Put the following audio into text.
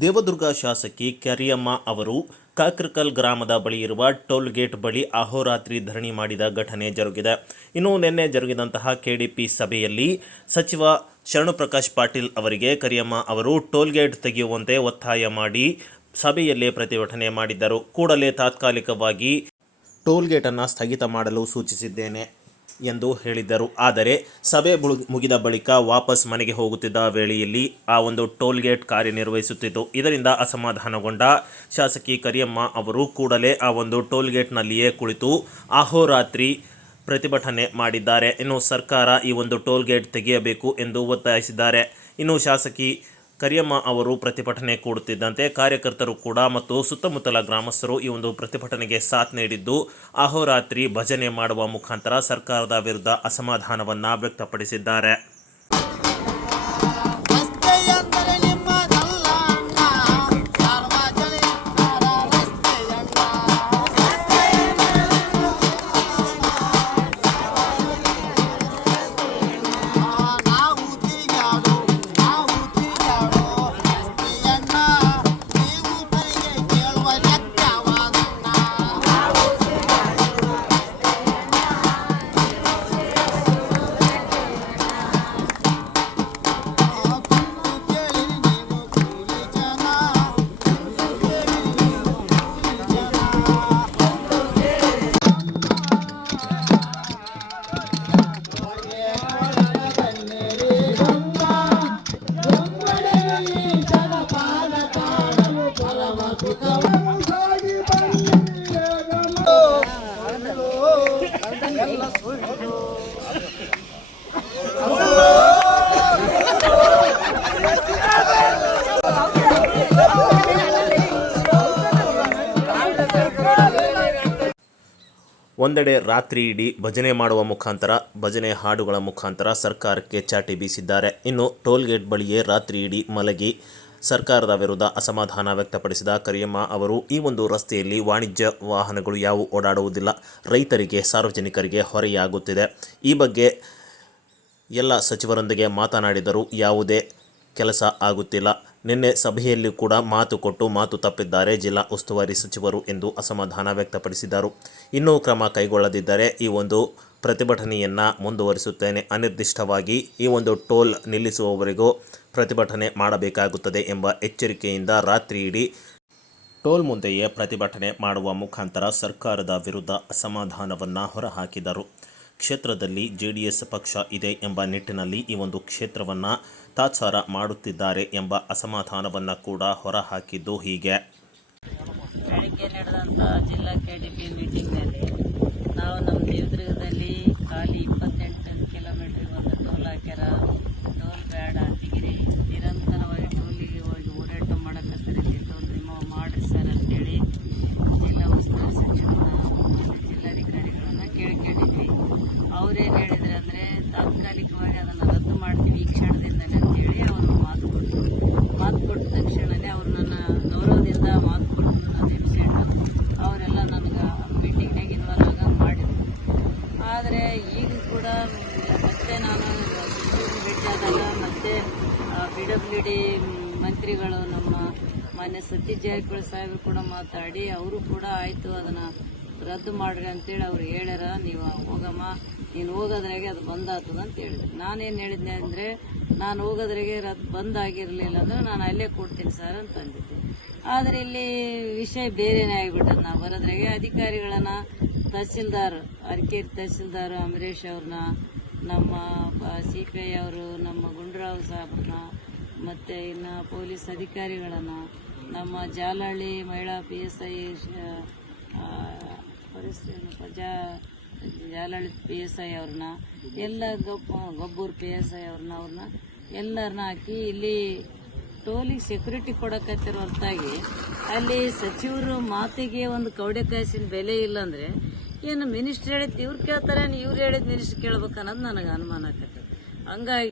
ದೇವದುರ್ಗ ಶಾಸಕಿ ಕರಿಯಮ್ಮ ಅವರು ಕಾಕ್ರಕಲ್ ಗ್ರಾಮದ ಬಳಿ ಇರುವ ಟೋಲ್ ಗೇಟ್ ಬಳಿ ಅಹೋರಾತ್ರಿ ಧರಣಿ ಮಾಡಿದ ಘಟನೆ ಜರುಗಿದೆ. ಇನ್ನು ನಿನ್ನೆ ಜರುಗಿದಂತಹ ಕೆಡಿಪಿ ಸಭೆಯಲ್ಲಿ ಸಚಿವ ಶರಣುಪ್ರಕಾಶ್ ಪಾಟೀಲ್ ಅವರಿಗೆ ಕರಿಯಮ್ಮ ಅವರು ಟೋಲ್ ಗೇಟ್ ತೆಗೆಯುವಂತೆ ಒತ್ತಾಯ ಮಾಡಿ ಸಭೆಯಲ್ಲೇ ಪ್ರತಿಭಟನೆ ಮಾಡಿದ್ದರು. ಕೂಡಲೇ ತಾತ್ಕಾಲಿಕವಾಗಿ ಟೋಲ್ ಗೇಟನ್ನು ಸ್ಥಗಿತ ಮಾಡಲು ಸೂಚಿಸಿದ್ದೇನೆ. ಎಂದು ಹೇಳಿದ್ದರು. ಆದರೆ ಸಭೆ ಮುಗಿದ ಬಳಿಕ ವಾಪಸ್ ಮನೆಗೆ ಹೋಗುತ್ತಿದ್ದ ವೇಳೆಯಲ್ಲಿ ಆ ಒಂದು ಟೋಲ್ ಗೇಟ್ ಕಾರ್ಯನಿರ್ವಹಿಸುತ್ತಿತ್ತು. ಇದರಿಂದ ಅಸಮಾಧಾನಗೊಂಡ ಶಾಸಕಿ ಕರಿಯಮ್ಮ ಅವರು ಕೂಡಲೇ ಆ ಒಂದು ಟೋಲ್ ಗೇಟ್ನಲ್ಲಿಯೇ ಕುಳಿತು ಅಹೋರಾತ್ರಿ ಪ್ರತಿಭಟನೆ ಮಾಡಿದ್ದಾರೆ. ಇನ್ನು ಸರ್ಕಾರ ಈ ಒಂದು ಟೋಲ್ ಗೇಟ್ ತೆಗೆಯಬೇಕು ಎಂದು ಒತ್ತಾಯಿಸಿದ್ದಾರೆ. ಇನ್ನು ಶಾಸಕಿ ಕರಿಯಮ್ಮ ಅವರು ಪ್ರತಿಭಟನೆ ಕೂಡುತ್ತಿದ್ದಂತೆ ಕಾರ್ಯಕರ್ತರು ಕೂಡ ಮತ್ತು ಸುತ್ತಮುತ್ತಲ ಗ್ರಾಮಸ್ಥರು ಈ ಒಂದು ಪ್ರತಿಭಟನೆಗೆ ಸಾಥ್ ನೀಡಿದ್ದು, ಅಹೋರಾತ್ರಿ ಭಜನೆ ಮಾಡುವ ಮುಖಾಂತರ ಸರ್ಕಾರದ ವಿರುದ್ಧ ಅಸಮಾಧಾನವನ್ನು ವ್ಯಕ್ತಪಡಿಸಿದ್ದಾರೆ. ಒಂದೆಡೆ ರಾತ್ರಿ ಇಡೀ ಭಜನೆ ಮಾಡುವ ಮುಖಾಂತರ, ಭಜನೆ ಹಾಡುಗಳ ಮುಖಾಂತರ ಸರ್ಕಾರಕ್ಕೆ ಚಾಟಿ ಬೀಸಿದ್ದಾರೆ. ಇನ್ನು ಟೋಲ್ ಗೇಟ್ ಬಳಿಯೇ ರಾತ್ರಿ ಇಡೀ ಮಲಗಿ ಸರ್ಕಾರದ ವಿರುದ್ಧ ಅಸಮಾಧಾನ ವ್ಯಕ್ತಪಡಿಸಿದ ಕರಿಯಮ್ಮ ಅವರು, ಈ ಒಂದು ರಸ್ತೆಯಲ್ಲಿ ವಾಣಿಜ್ಯ ವಾಹನಗಳು ಯಾವುವು ಓಡಾಡುವುದಿಲ್ಲ. ರೈತರಿಗೆ, ಸಾರ್ವಜನಿಕರಿಗೆ ಹೊರೆಯಾಗುತ್ತಿದೆ. ಈ ಬಗ್ಗೆ ಎಲ್ಲ ಸಚಿವರೊಂದಿಗೆ ಮಾತನಾಡಿದರೂ ಯಾವುದೇ ಕೆಲಸ ಆಗುತ್ತಿಲ್ಲ. ನಿನ್ನೆ ಸಭೆಯಲ್ಲಿ ಕೂಡ ಮಾತು ಕೊಟ್ಟು ಮಾತು ತಪ್ಪಿದ್ದಾರೆ ಜಿಲ್ಲಾ ಉಸ್ತುವಾರಿ ಸಚಿವರು ಎಂದು ಅಸಮಾಧಾನ ವ್ಯಕ್ತಪಡಿಸಿದರು. ಇನ್ನೂ ಕ್ರಮ ಕೈಗೊಳ್ಳದಿದ್ದರೆ ಈ ಒಂದು ಪ್ರತಿಭಟನೆಯನ್ನು ಮುಂದುವರಿಸುತ್ತೇನೆ. ಅನಿರ್ದಿಷ್ಟವಾಗಿ ಈ ಒಂದು ಟೋಲ್ ನಿಲ್ಲಿಸುವವರೆಗೂ ಪ್ರತಿಭಟನೆ ಮಾಡಬೇಕಾಗುತ್ತದೆ ಎಂಬ ಎಚ್ಚರಿಕೆಯಿಂದ ರಾತ್ರಿ ಟೋಲ್ ಮುಂದೆಯೇ ಪ್ರತಿಭಟನೆ ಮಾಡುವ ಮುಖಾಂತರ ಸರ್ಕಾರದ ವಿರುದ್ಧ ಅಸಮಾಧಾನವನ್ನು ಹೊರಹಾಕಿದರು. ಕ್ಷೇತ್ರದಲ್ಲಿ ಜೆ ಡಿ ಎಸ್ ಪಕ್ಷ ಇದೆ ಎಂಬ ನಿಟ್ಟಿನಲ್ಲಿ ಈ ಒಂದು ಕ್ಷೇತ್ರವನ್ನು ತಾತ್ಸಾರ ಮಾಡುತ್ತಿದ್ದಾರೆ ಎಂಬ ಅಸಮಾಧಾನವನ್ನು ಕೂಡ ಹೊರಹಾಕಿದ್ದು ಹೀಗೆ. ಬೆಳಗ್ಗೆ ನಡೆದಂಥ ಜಿಲ್ಲಾ ಕೆ ಡಿ ಪಿ ಮೀಟಿಂಗ್ನಲ್ಲಿ ನಾವು ನಮ್ಮ ದೇವದುರ್ಗದಲ್ಲಿ ಖಾಲಿ ಇಪ್ಪತ್ತೆಂಟು ಕಿಲೋಮೀಟ್ರಿಗೆ ಒಂದು ಟೋಲ್ ಹಾಕ್ಯಾರ ಟೋಲ್ ಬೇಡ ಅಂತಿಗಿರಿ ನಿರಂತರವಾಗಿ ಟೋಲಿಗೆ ಹೋಗಿ ಓಡಾಟ ಮಾಡಕತ್ತಾರೆ ಟೋಲ್ ರಿಮೂವ್ ಮಾಡಿರಿ ಸರ್ ಅಂತೇಳಿ ಜಿಲ್ಲಾ ಉಸ್ತುವಾರಿ ಸಚಿವರನ್ನ ಜಿಲ್ಲಾಧಿಕಾರಿಗಳನ್ನ ಕೇಳ್ಕೊಂಡಿದ್ವಿ ಅವ್ರೇನು ಹೇಳಿದ್ರು ಅಂದರೆ ತಾತ್ಕಾಲಿಕವಾಗಿ ಅದನ್ನು ರದ್ದು ಮಾಡ್ತೀವಿ ಈ ಕ್ಷಣದಿಂದಲೇ ಅಂತೇಳಿ ಅವರು ಮಾತು ಕೊಟ್ಟರು ಮಾತು ಕೊಟ್ಟ ತಕ್ಷಣವೇ ಅವರು ನನ್ನ ಗೌರವದಿಂದ ಮಾತು ಕೊಟ್ಟು ನನ್ನ ಎಬ್ಸೆಂಡು ಅವರೆಲ್ಲ ನನಗೆ ಮೀಟಿಂಗ್ನಾಗ ಇನ್ವಾಲ್ವ್ ಆಗ ಮಾಡಿದ್ರು ಆದರೆ ಈಗ ಕೂಡ ಮತ್ತೆ ನಾನು ಸಚಿವರನ್ನ ಭೇಟಿಯಾದಾಗ ಮತ್ತೆ ಬಿ ಡಬ್ಲ್ಯೂ ಡಿ ಮಂತ್ರಿಗಳು ನಮ್ಮ ಮಾನ್ಯ ಸತ್ಯ ಜಾರಕಿಹೊಳಿ ಸಾಹೇಬರು ಕೂಡ ಮಾತಾಡಿ, ಅವರು ಕೂಡ ಆಯಿತು, ಅದನ್ನು ರದ್ದು ಮಾಡ್ರಿ ಅಂತೇಳಿ ಅವ್ರು ಹೇಳ್ಯಾರ. ನೀವು ಹೋಗಮ್ಮ. ನೀನು ಹೋಗೋದ್ರಾಗೆ ಅದು ಬಂದ್ ಆಗ್ತದ ಅಂತ ಹೇಳಿದ್ರು. ನಾನೇನು ಹೇಳಿದ್ನೆ ಅಂದರೆ, ನಾನು ಹೋಗೋದ್ರಾಗೆ ರದ್ದು ಬಂದಾಗಿರಲಿಲ್ಲ ಅಂದ್ರೆ ನಾನು ಅಲ್ಲೇ ಕೊಡ್ತೀನಿ ಸರ್ ಅಂತ ಅಂದಿದ್ದೆ. ಆದರೆ ಇಲ್ಲಿ ವಿಷಯ ಬೇರೆನೇ ಆಗಿಬಿಟ್ಟದ. ನಾವು ಬರೋದ್ರಾಗೆ ಅಧಿಕಾರಿಗಳನ್ನ ತಹಸೀಲ್ದಾರ್, ಅರ್ಕೇರಿ ತಹಸೀಲ್ದಾರ್ ಅಮರೇಶ್ ಅವ್ರನ್ನ ನಮ್ಮ ಸಿ ಪಿ ಐ ಅವರು, ನಮ್ಮ ಗುಂಡ್ರಾವ್ ಸಾಹೇಬ್ರನ್ನ ಮತ್ತು ಇನ್ನು ಪೊಲೀಸ್ ಅಧಿಕಾರಿಗಳನ್ನು, ನಮ್ಮ ಜಾಲಹಳ್ಳಿ ಮಹಿಳಾ ಪಿ ಎಸ್ ಐ ಪರಿಸ್ಥಿತಿ ಜಾ ಜಾಲಹಳ್ಳಿ ಪಿ ಎಸ್ ಐ ಅವ್ರನ್ನ, ಎಲ್ಲ ಗೊಬ್ಬ ಗಬ್ಬೂರು ಪಿ ಎಸ್ ಐ ಅವ್ರನ್ನ ಅವ್ರನ್ನ ಎಲ್ಲರನ್ನ ಹಾಕಿ ಇಲ್ಲಿ ಟೋಲಿಗೆ ಸೆಕ್ಯೂರಿಟಿ ಕೊಡಕತ್ತಿರೋ ಹೊರತಾಗಿ ಅಲ್ಲಿ ಸಚಿವರು ಮಾತಿಗೆ ಒಂದು ಕೌಡೆ ಕಾಯಿಸಿನ ಬೆಲೆ ಇಲ್ಲ ಅಂದರೆ ಏನು ಮಿನಿಸ್ಟ್ರ್ ಹೇಳಿದ್ ಇವ್ರು ಕೇಳ್ತಾರೆ ಇವ್ರು ಹೇಳಿದ ಮಿನಿಸ್ಟ್ರ್ ಕೇಳ್ಬೇಕನ್ನೋದು ನನಗೆ ಅನುಮಾನ ಆಕತ್ತೆ ಹಂಗಾಗಿ